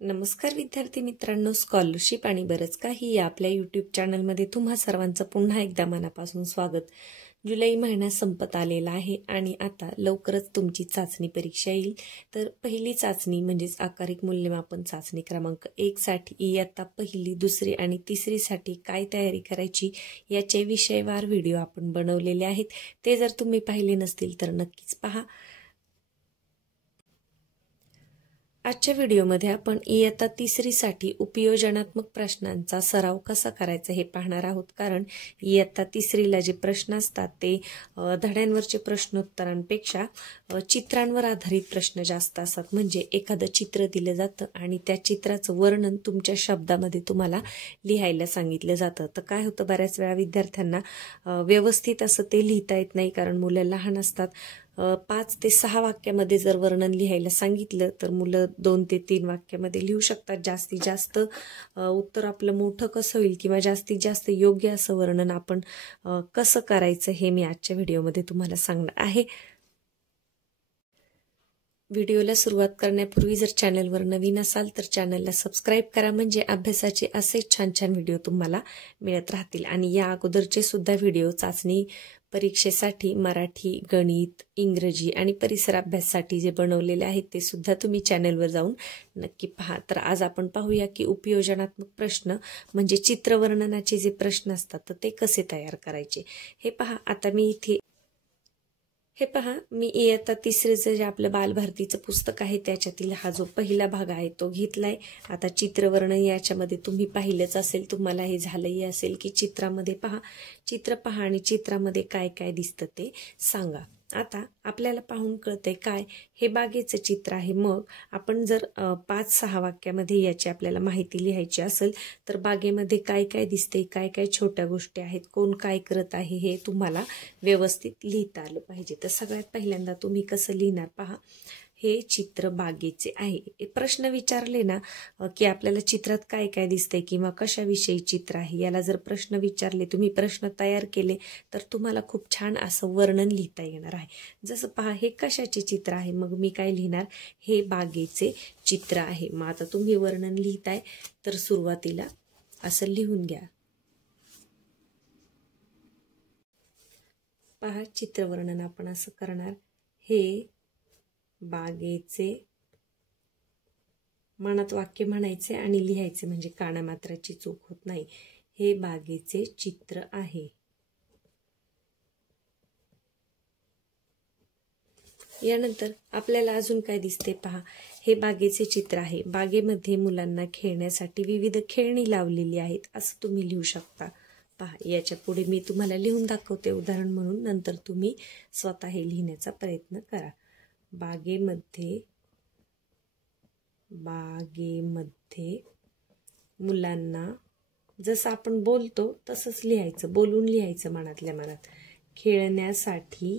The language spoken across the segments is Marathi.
नमस्कार विद्यार्थी मित्रांनो, स्कॉलरशिप आणि बरंच काही या आपल्या यूट्यूब चॅनलमध्ये तुम्हा सर्वांचं पुन्हा एकदा मनापासून स्वागत. जुलै महिना संपत आलेला आहे आणि आता लवकरच तुमची चाचणी परीक्षा येईल. तर पहिली चाचणी म्हणजेच आकारिक मूल्यमापन चाचणी क्रमांक 1 साठी इयत्ता पहिली, दुसरी आणि तिसरी साठी काय तयारी करायची याचे विषयवार व्हिडिओ आपण बनवलेले आहेत. ते जर तुम्ही पाहिले नसतील तर नक्कीच पहा. आजच्या व्हिडिओमध्ये आपण इयत्ता तिसरीसाठी उपयोजनात्मक प्रश्नांचा सराव कसा करायचा हे पाहणार आहोत. कारण इयत्ता तिसरीला जे प्रश्न असतात ते धड्यांवरचे प्रश्नोत्तरांपेक्षा चित्रांवर आधारित प्रश्न जास्त असतात. म्हणजे एखादं चित्र दिलं जातं आणि त्या चित्राचं वर्णन तुमच्या शब्दामध्ये तुम्हाला लिहायला सांगितलं जातं. तर काय होतं, बऱ्याच वेळा विद्यार्थ्यांना व्यवस्थित असं ते लिहिता येत नाही, कारण मुलं लहान असतात. 5 ते 6 वाक्यामध्ये जर वर्णन लिहायला सांगितलं तर मुलं 2 ते 3 वाक्यामध्ये लिहू शकतात. जास्तीत जास्त उत्तर आपलं मोठं कसं होईल किंवा जास्तीत जास्त योग्य असं वर्णन आपण कसं करायचं हे मी आजच्या व्हिडिओमध्ये तुम्हाला सांगणार आहे. व्हिडिओला सुरुवात करण्यापूर्वी जर चॅनलवर नवीन असाल तर चॅनलला सबस्क्राईब करा, म्हणजे अभ्यासाचे असे छान छान व्हिडिओ तुम्हाला मिळत राहतील. आणि या अगोदरचे सुद्धा व्हिडिओ चाचणी परीक्षेसाठी मराठी, गणित, इंग्रजी आणि परिसर अभ्यासासाठी जे बनवलेले आहेत ते सुद्धा तुम्ही चॅनलवर जाऊन नक्की पहा. तर आज आपण पाहूया की उपयोजनात्मक प्रश्न म्हणजे चित्रवर्णनाचे जे प्रश्न असतात तर ते कसे तयार करायचे. हे पहा, आता मी इथे मी इयत्ता तिसरीचं जे आपलं बालभारतीचं पुस्तक आहे त्याच्यातील हा जो पहिला भाग आहे तो घेतलाय. आता चित्रवर्णन याच्यामध्ये तुम्ही पाहिलंच असेल, तुम्हाला हे झालंही असेल की चित्रामध्ये चित्र पहा आणि चित्रामध्ये काय काय दिसतं ते सांगा. आता आपल्याला पाहून कळतंय काय, हे बागेचं चित्र आहे. मग आपण जर 5-6 वाक्यामध्ये याची आपल्याला माहिती लिहायची असेल तर बागेमध्ये काय काय दिसते, काय काय छोट्या गोष्टी आहेत, कोण काय करत आहे हे तुम्हाला व्यवस्थित लिहिता आलं पाहिजे. तर सगळ्यात पहिल्यांदा तुम्ही कसं लिहिणार पहा. हे चित्र बागेचे आहे. प्रश्न विचारले ना की आपल्याला चित्रात काय काय दिसतंय किंवा कशाविषयी चित्र आहे, याला जर प्रश्न विचारले, तुम्ही प्रश्न तयार केले तर तुम्हाला खूप छान असं वर्णन लिहिता येणार आहे. जसं पहा, हे कशाचे चित्र आहे, मग मी काय लिहिणार, हे बागेचे चित्र आहे. मग आता तुम्ही वर्णन लिहिताय तर सुरुवातीला असं लिहून घ्या. पहा, चित्रवर्णन आपण असं करणार, हे बागेचे, मनात वाक्य म्हणायचे आणि लिहायचे म्हणजे कानामात्राची चूक होत नाही. हे बागेचे चित्र आहे. यानंतर आपल्याला अजून काय दिसते पहा, हे बागेचे चित्र आहे. बागेमध्ये मुलांना खेळण्यासाठी विविध खेळणी लावलेली आहेत असं तुम्ही लिहू शकता. पहा, याच्या पुढे मी तुम्हाला लिहून दाखवते उदाहरण म्हणून, नंतर तुम्ही स्वतः हे लिहिण्याचा प्रयत्न करा. बागेमध्ये मुलांना, जसं आपण बोलतो तसंच लिहायचं, बोलून लिहायचं मनातल्या मनात. खेळण्यासाठी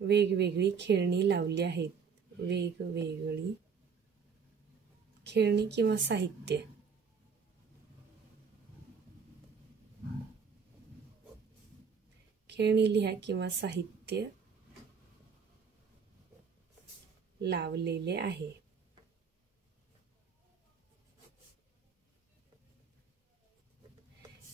वेगवेगळी खेळणी लावली आहेत. वेगवेगळी खेळणी किंवा साहित्य. खेळणी लिहा किंवा साहित्य लावलेले आहे.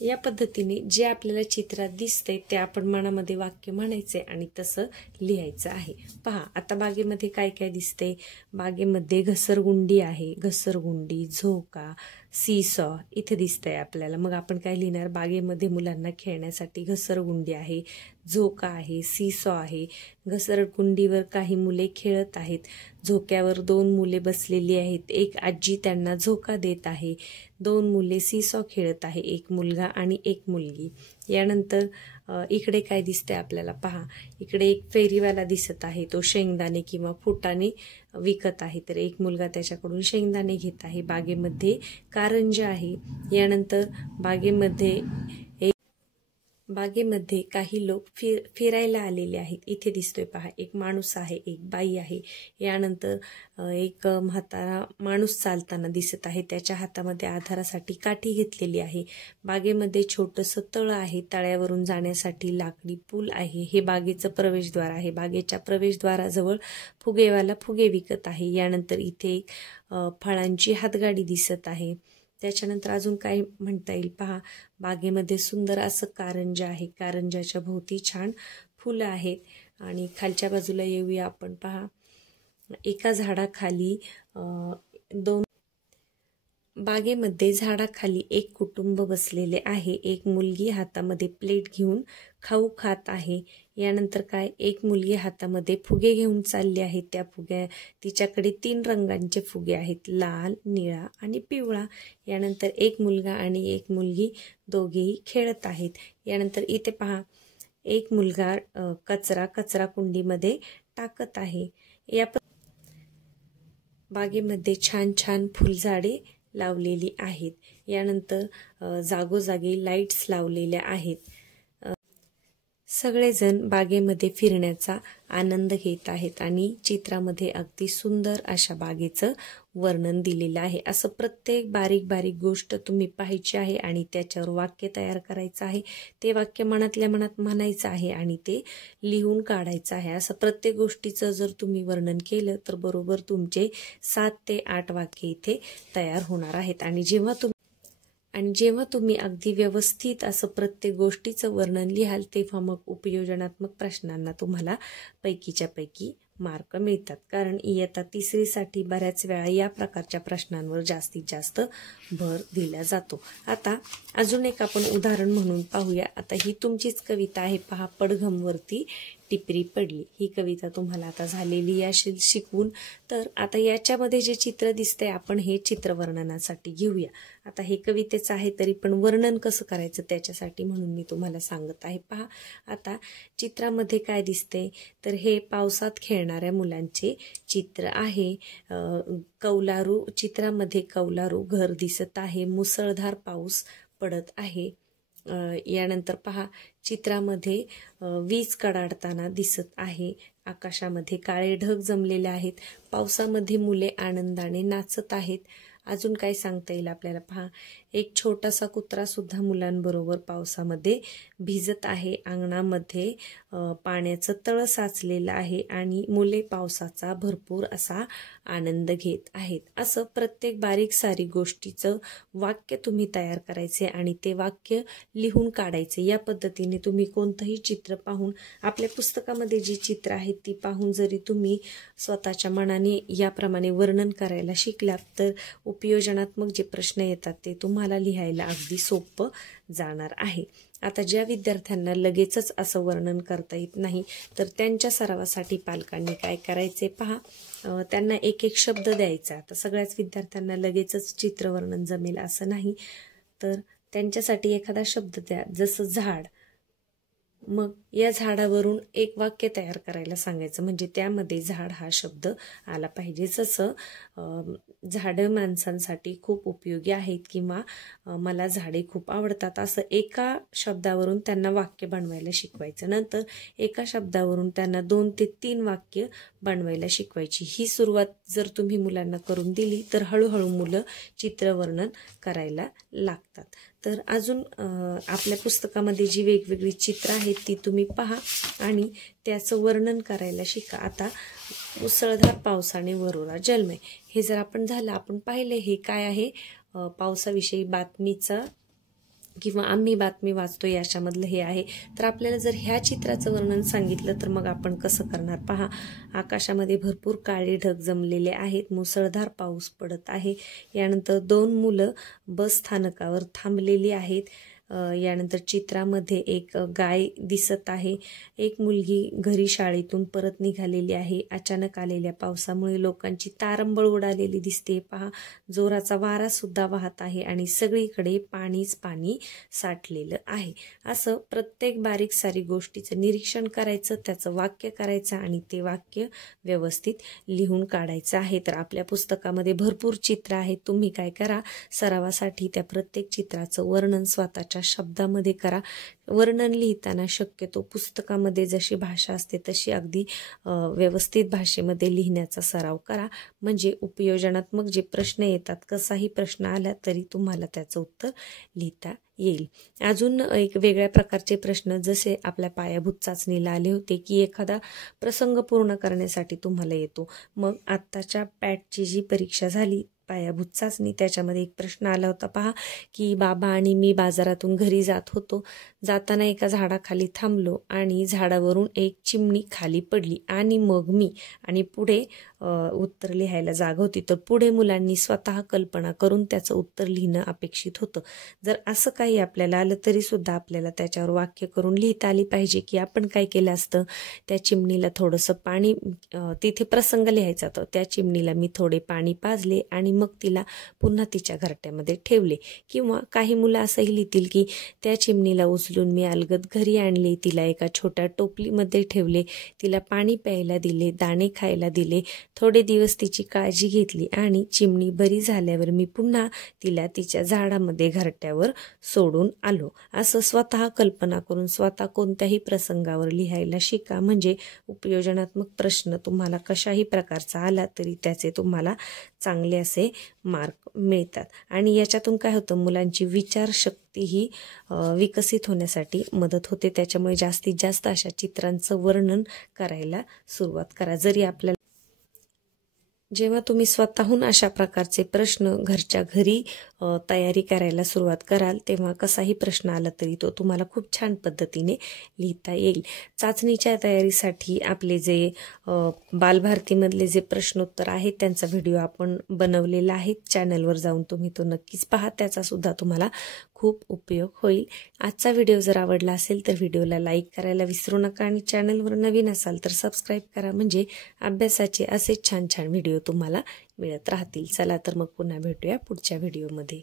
या पद्धतीने जे आपल्याला चित्रात दिसतंय ते आपण मनामध्ये वाक्य म्हणायचे आणि तसं लिहायचं आहे. पहा, आता बागेमध्ये काय काय दिसतंय. बागेमध्ये घसरगुंडी आहे, घसरगुंडी, झोका, सीसॉ इथे दिसतंय आपल्याला. मग आपण काय लिहिणार, बागेमध्ये मुलांना खेळण्यासाठी घसरगुंडी आहे, झोका आहे, सीसॉ आहे. घसरगुंडीवर काही मुले खेळत आहेत, झोक्यावर 2 मुले बसलेली आहेत, एक आजी त्यांना झोका देत आहे, 2 मुले सीसॉ खेळत आहे, एक मुलगा आणि एक मुलगी. यानंतर इकडे काय दिसतंय आपल्याला पहा, इकडे एक फेरीवाला दिसत आहे, तो शेंगदाणे किंवा फुटाणे विकत आहे. तर एक मुलगा त्याच्याकडून शेंगदाणे घेत आहे. बागेमध्ये कारंजा आहे. यानंतर बागेमध्ये बागेमध्ये काही लोक फिरायला आलेले आहेत. इथे दिसतोय पहा, एक माणूस आहे, एक बाई आहे. यानंतर एक म्हातारा माणूस चालताना दिसत आहे. त्याच्या हातामध्ये आधारासाठी काठी घेतलेली आहे. बागेमध्ये छोटंसं तळ आहे. तळ्यावरून जाण्यासाठी लाकडी पूल आहे. हे बागेचं प्रवेशद्वार आहे. बागेच्या प्रवेशद्वाराजवळ फुगेवाला फुगे विकत आहे. यानंतर इथे एक फळांची हातगाडी दिसत आहे. त्याच्यानंतर अजून काय म्हणता येईल पहा, बागेमध्ये सुंदर असं कारंज आहे. कारंजाच्या भोवती छान फुलं आहेत आणि खालच्या बाजूला येऊया आपण. पहा, एका झाडाखाली बागेमध्ये झाडाखाली एक कुटुंब बसलेले आहे. एक मुलगी हातामध्ये प्लेट घेऊन खाऊ खात आहे. यानंतर काय, एक मुलगी हातामध्ये फुगे घेऊन चालली आहे. त्या तिच्याकडे 3 रंगांचे फुगे आहेत, लाल, निळा आणि पिवळा. यानंतर एक मुलगा आणि एक मुलगी दोघेही खेळत आहेत. यानंतर इथे पहा, एक मुलगा कचरा कुंडीमध्ये टाकत आहे. या बागेमध्ये छान छान फुलझाडे लावलेली आहेत. यानंतर जागोजागी लाईट्स लावलेल्या आहेत. सगळेजण बागेमध्ये फिरण्याचा आनंद घेत आहेत आणि चित्रामध्ये अगदी सुंदर अशा बागेचं वर्णन दिलेलं आहे. असं प्रत्येक बारीक बारीक गोष्ट तुम्ही पाहायची आहे आणि त्याच्यावर वाक्य तयार करायचं आहे. ते वाक्य मनातल्या मनात म्हणायचं आहे आणि ते लिहून काढायचं आहे. असं प्रत्येक गोष्टीचं जर तुम्ही वर्णन केलं तर बरोबर तुमचे 7 ते 8 वाक्य इथे तयार होणार आहेत. आणि जेव्हा तुम्ही अगदी व्यवस्थित असं प्रत्येक गोष्टीचं वर्णन लिहाल तेव्हा मग उपयोजनात्मक प्रश्नांना तुम्हाला पैकीच्या पैकी मार्क मिळतात. कारण इयत्ता 3री साठी बऱ्याच वेळा या प्रकारच्या प्रश्नांवर जास्तीत जास्त भर दिला जातो. आता अजून एक आपण उदाहरण म्हणून पाहूया. आता ही तुमचीच कविता आहे पहा, पडघमवरती टिपरी पडली. ही कविता तुम्हाला आता झालेली असेल शिकवून. तर आता याच्यामध्ये जे चित्र दिसतंय आपण हे चित्र वर्णनासाठी घेऊया. आता हे कवितेचं आहे तरी पण वर्णन कसं करायचं त्याच्यासाठी म्हणून मी तुम्हाला सांगत आहे. पहा, आता चित्रामध्ये काय दिसते तर हे पावसात खेळणाऱ्या मुलांचे चित्र आहे. चित्रामध्ये कौलारू घर दिसत आहे. मुसळधार पाऊस पडत आहे. यानंतर पहा, चित्रामध्ये वीज कडाडताना दिसत आहे. आकाशामध्ये काळे ढग जमलेले आहेत. पावसामध्ये मुले आनंदाने नाचत आहेत. अजून काय सांगता येईल आपल्याला पहा, एक छोटासा कुत्रा सुद्धा मुलांबरोबर पावसामध्ये भिजत आहे. अंगणामध्ये पाण्याचं तळ साचलेलं आहे आणि मुले पावसाचा भरपूर असा आनंद घेत आहेत. असं प्रत्येक बारीक सारीक गोष्टीचं वाक्य तुम्ही तयार करायचे आणि ते वाक्य लिहून काढायचे. या पद्धतीने तुम्ही कोणतंही चित्र पाहून, आपल्या पुस्तकामध्ये जी चित्र आहेत ती पाहून जरी तुम्ही स्वतःच्या मनाने याप्रमाणे वर्णन करायला शिकलात तर उपयोजनात्मक जे प्रश्न येतात ते तुम्हाला लिहायला अगदी सोपं जाणार आहे. आता ज्या विद्यार्थ्यांना लगेचच असं वर्णन करता येत नाही तर त्यांच्या सरावासाठी पालकांनी काय करायचे पहा, त्यांना एक एक शब्द द्यायचा. आता सगळ्याच विद्यार्थ्यांना लगेचच चित्रवर्णन जमेल असं नाही, तर त्यांच्यासाठी एखादा शब्द द्या, जसं झाड. मग या झाडावरून एक वाक्य तयार करायला सांगायचं, म्हणजे त्यामध्ये झाड हा शब्द आला पाहिजे. जसं झाडं माणसांसाठी खूप उपयोगी आहेत किंवा मला झाडे खूप आवडतात, असं एका शब्दावरून त्यांना वाक्य बनवायला शिकवायचं. नंतर एका शब्दावरून त्यांना 2 ते 3 वाक्य बनवायला शिकवायची. ही सुरुवात जर तुम्ही मुलांना करून दिली तर हळूहळू मुलं चित्रवर्णन करायला लागतात. तर अजून आपल्या पुस्तकामध्ये जी वेगवेगळी चित्र आहेत ती तुम्ही पहा आणि त्याचं वर्णन करायला शिका. आता मुसळधार पावसाने वरोरा जलमय, हे जर आपण झालं, आपण पाहिले हे काय आहे, पावसाविषयी बातमीचं किंवा आम्ही बातमी वाचतो याच्यामधलं हे आहे. तर आपल्याला जर ह्या चित्राचं वर्णन सांगितलं तर मग आपण कसं करणार पहा. आकाशामध्ये भरपूर काळे ढग जमलेले आहेत. मुसळधार पाऊस पडत आहे. यानंतर 2 मुलं बस स्थानकावर थांबलेली आहेत. यानंतर चित्रामध्ये एक गाय दिसत आहे. एक मुलगी घरी शाळेतून परत निघालेली आहे. अचानक आलेल्या पावसामुळे लोकांची तारंबळ उडालेली दिसते. पहा, जोराचा वारा सुद्धा वाहत आहे आणि सगळीकडे पाणीच पाणी साठलेलं आहे. असं प्रत्येक बारीक सारीक गोष्टीचं निरीक्षण करायचं, त्याचं वाक्य करायचं आणि ते वाक्य व्यवस्थित लिहून काढायचं आहे. तर आपल्या पुस्तकामध्ये भरपूर चित्र आहेत. तुम्ही काय करा, सरावासाठी त्या प्रत्येक चित्राचं वर्णन स्वतःच्या स्वतःच्या शब्दामध्ये करा. वर्णन लिहिताना शक्यतो पुस्तकामध्ये जशी भाषा असते तशी अगदी व्यवस्थित भाषेमध्ये लिहिण्याचा सराव करा. म्हणजे उपयोजनात्मक जे प्रश्न येतात, कसाही प्रश्न आला तरी तुम्हाला त्याचं उत्तर लिहिता येईल. अजून एक वेगळ्या प्रकारचे प्रश्न जसे आपल्या पायाभूत चाचणीला आले होते की एखादा प्रसंग पूर्ण करण्यासाठी तुम्हाला येतो. मग आत्ताच्या पॅटची जी परीक्षा झाली पायाभूत चाचणी, त्याच्यामध्ये एक प्रश्न आला होता पहा, की बाबा आणि मी बाजारातून घरी जात होतो. जाताना एका झाडाखाली थांबलो आणि झाडावरून एक चिमणी खाली पडली आणि मग मी, आणि पुढे उत्तर लिहायला जागा होती. तर पुढे मुलांनी स्वतः कल्पना करून त्याचं उत्तर लिहिणं अपेक्षित होतं. जर असं काही आपल्याला आलं तरी सुद्धा आपल्याला त्याच्यावर वाक्य करून लिहिता आली पाहिजे की आपण काय केलं असतं, त्या चिमणीला थोडंसं पाणी, तिथे प्रसंग लिहायचा तर त्या चिमणीला मी थोडे पाणी पाजले आणि मग तिला पुन्हा तिच्या घरट्यामध्ये ठेवले. किंवा काही मुलं असंही लिहितील की त्या चिमणीला उचलून मी अलगद घरी आणले, तिला एका छोट्या टोपलीमध्ये ठेवले, तिला पाणी प्यायला दिले, दाणे खायला दिले, थोडे दिवस तिची काळजी घेतली आणि चिमणी बरी झाल्यावर मी पुन्हा तिला तिच्या झाडामध्ये घरट्यावर सोडून आलो. असं स्वतः कल्पना करून स्वतः कोणत्याही प्रसंगावर लिहायला शिका. म्हणजे उपयोजनात्मक प्रश्न तुम्हाला कशाही प्रकारचा आला तरी त्याचे तुम्हाला चांगले असे मार्क मिळतात. आणि याच्यातून काय होतं, मुलांची विचारशक्ती ही विकसित होण्यासाठी मदत होते. त्याच्यामुळे जास्तीत जास्त अशा चित्रांचं वर्णन करायला सुरुवात करा. जरी आपल्याला जेव्हा तुम्ही स्वतःहून अशा प्रकारचे प्रश्न घरच्या घरी तयारी करायला सुरुवात कराल तेव्हा कसाही प्रश्न आला तरी तो तुम्हाला खूप छान पद्धतीने लिहिता येईल. चाचणीच्या तयारीसाठी आपले जे बालभारतीमधले जे प्रश्नोत्तर आहेत त्यांचा व्हिडिओ आपण बनवलेला आहे. चॅनलवर जाऊन तुम्ही तो नक्कीच पहा, त्याचा सुद्धा तुम्हाला खूप उपयोग होईल. आजचा व्हिडिओ जर आवडला असेल तर व्हिडिओला लाईक करायला विसरू नका आणि चॅनलवर नवीन असाल तर सबस्क्राईब करा. म्हणजे अभ्यासाचे असे छान छान व्हिडिओ तुम्हाला मिळत राहतील. चला तर मग पुन्हा भेटूया पुढच्या व्हिडिओमध्ये.